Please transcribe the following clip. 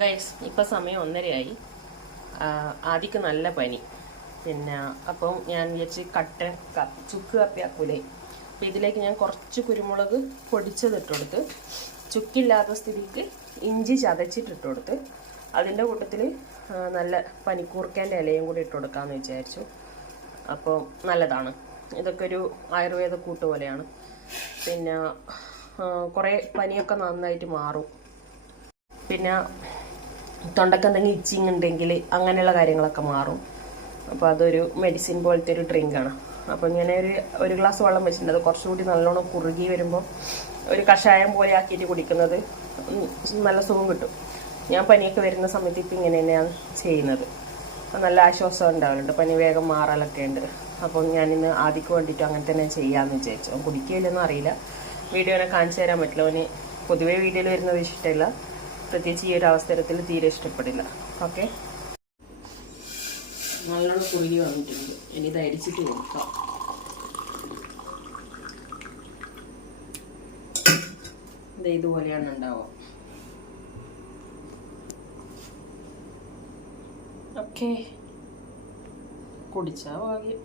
Guys ഇപ്പം സമയം ഒന്നരയായി. ആദ്യക്ക് നല്ല പനി. പിന്നെ അപ്പം ഞാൻ വിചാരിച്ച് കട്ടൻ കപ്പി ചുക്ക് കപ്പിയാക്കൂലേ. അപ്പം ഇതിലേക്ക് ഞാൻ കുറച്ച് കുരുമുളക് പൊടിച്ചതിട്ട് കൊടുത്ത് ചുക്കില്ലാത്ത സ്ഥിതിക്ക് ഇഞ്ചി ചതച്ചിട്ടിട്ട് കൊടുത്ത് അതിന്റെ കൂട്ടത്തിൽ നല്ല പനിക്കൂർക്കേന്റെ ഇലയും കൂടി ഇട്ട് കൊടുക്കാമെന്ന് വിചാരിച്ചു. അപ്പോൾ നല്ലതാണ്. ഇതൊക്കെ ഒരു ആയുർവേദ കൂട്ട് പോലെയാണ്. പിന്നെ കുറേ പനിയൊക്കെ നന്നായിട്ട് മാറും. പിന്നെ തൊണ്ടയ്ക്ക് എന്തെങ്കിലും ഇച്ചിങ് ഉണ്ടെങ്കിൽ അങ്ങനെയുള്ള കാര്യങ്ങളൊക്കെ മാറും. അപ്പോൾ അതൊരു മെഡിസിൻ പോലത്തെ ഒരു ഡ്രിങ്കാണ് അപ്പോൾ ഇങ്ങനെ ഒരു ഒരു ഗ്ലാസ് വെള്ളം വെച്ചിട്ടുണ്ട്. അത് കുറച്ചുകൂടി നല്ലോണം കുറുകി വരുമ്പോൾ ഒരു കഷായം പോലെ ആക്കിയിട്ട് കുടിക്കുന്നത് നല്ല സുഖം കിട്ടും. ഞാൻ പനിയൊക്കെ വരുന്ന സമയത്ത് ഇപ്പം ഇങ്ങനെ തന്നെയാണ് ചെയ്യുന്നത്. നല്ല ആശ്വാസം ഉണ്ടാവലുണ്ട്. പനി വേഗം മാറലൊക്കെ ഉണ്ട്. അപ്പോൾ ഞാനിന്ന് ആദ്യക്ക് വേണ്ടിയിട്ട് അങ്ങനെ തന്നെ ചെയ്യാമെന്ന് വിചാരിച്ചു. കുടിക്കില്ലെന്നും അറിയില്ല. വീഡിയോനെ കാണിച്ചു തരാൻ പറ്റില്ല. അവന് പൊതുവേ വീഡിയോയിൽ വരുന്നത് ഇഷ്ടമില്ല. പ്രത്യേകിച്ച് ഈ ഒരു അവസരത്തിൽ തീരെ ഇഷ്ടപ്പെടില്ല. ഓക്കെ നല്ലോണം കുറുകി വന്നിട്ടുണ്ട്. ഇനി ഇത് അരിച്ചിട്ട് കൊടുക്കാം. ഇത് ഇതുപോലെയാണ് ഉണ്ടാവുക. ഓക്കെ കുടിച്ചാൽ ഭാഗ്യം